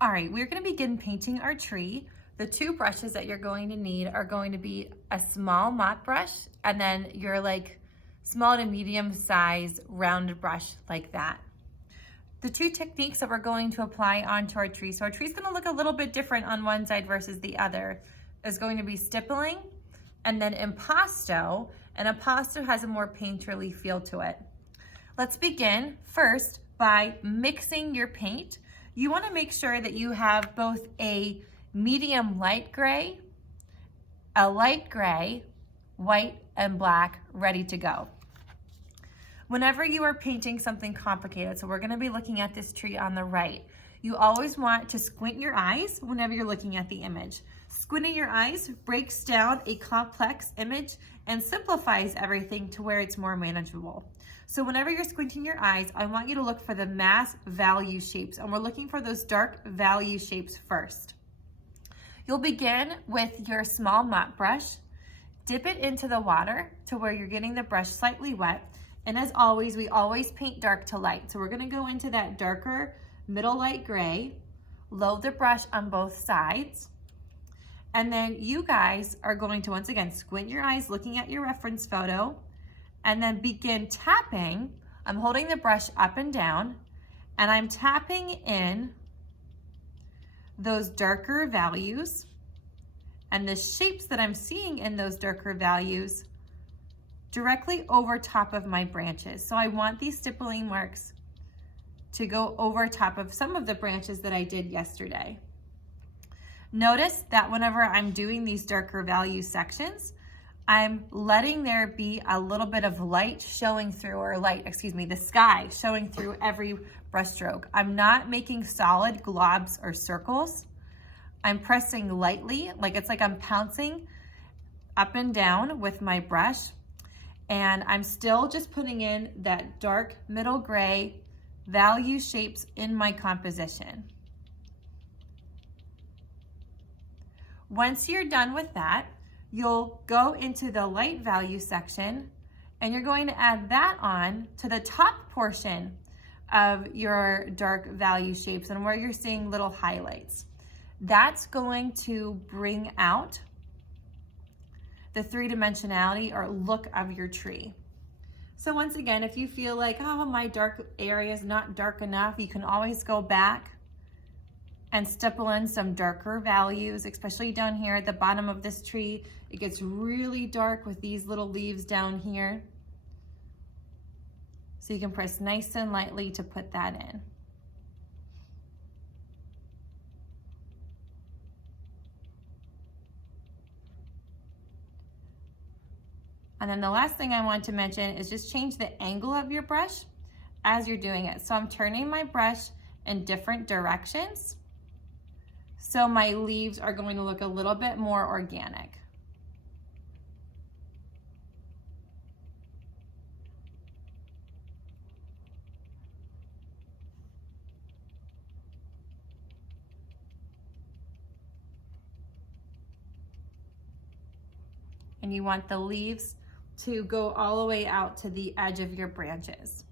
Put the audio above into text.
All right, we're gonna begin painting our tree. The two brushes that you're going to need are going to be a small mop brush and then your small to medium size rounded brush like that. The two techniques that we're going to apply onto our tree, so our tree's gonna look a little bit different on one side versus the other, is going to be stippling and then impasto, and impasto has a more painterly feel to it. Let's begin first by mixing your paint. You wanna make sure that you have both a medium light gray, a light gray, white, and black ready to go. Whenever you are painting something complicated, so we're gonna be looking at this tree on the right, you always want to squint your eyes whenever you're looking at the image. Squinting your eyes breaks down a complex image and simplifies everything to where it's more manageable. So whenever you're squinting your eyes, I want you to look for the mass value shapes, and we're looking for those dark value shapes first. You'll begin with your small mop brush, dip it into the water to where you're getting the brush slightly wet, and as always, we always paint dark to light. So we're gonna go into that darker middle light gray, load the brush on both sides, and then you guys are going to, once again, squint your eyes looking at your reference photo, and then begin tapping. I'm holding the brush up and down, and I'm tapping in those darker values and the shapes that I'm seeing in those darker values directly over top of my branches. So I want these stippling marks to go over top of some of the branches that I did yesterday. Notice that whenever I'm doing these darker value sections, I'm letting there be a little bit of light showing through, or the sky showing through every brush stroke. I'm not making solid globs or circles. I'm pressing lightly, it's like I'm pouncing up and down with my brush, and I'm still just putting in that dark middle gray value shapes in my composition. Once you're done with that, you'll go into the light value section, and you're going to add that on to the top portion of your dark value shapes and where you're seeing little highlights. That's going to bring out the three-dimensionality or look of your tree. So once again, if you feel like, oh, my dark area is not dark enough, you can always go back and stipple in some darker values, especially down here at the bottom of this tree. It gets really dark with these little leaves down here. So you can press nice and lightly to put that in. And then the last thing I want to mention is just change the angle of your brush as you're doing it. So I'm turning my brush in different directions, so my leaves are going to look a little bit more organic. And you want the leaves to go all the way out to the edge of your branches.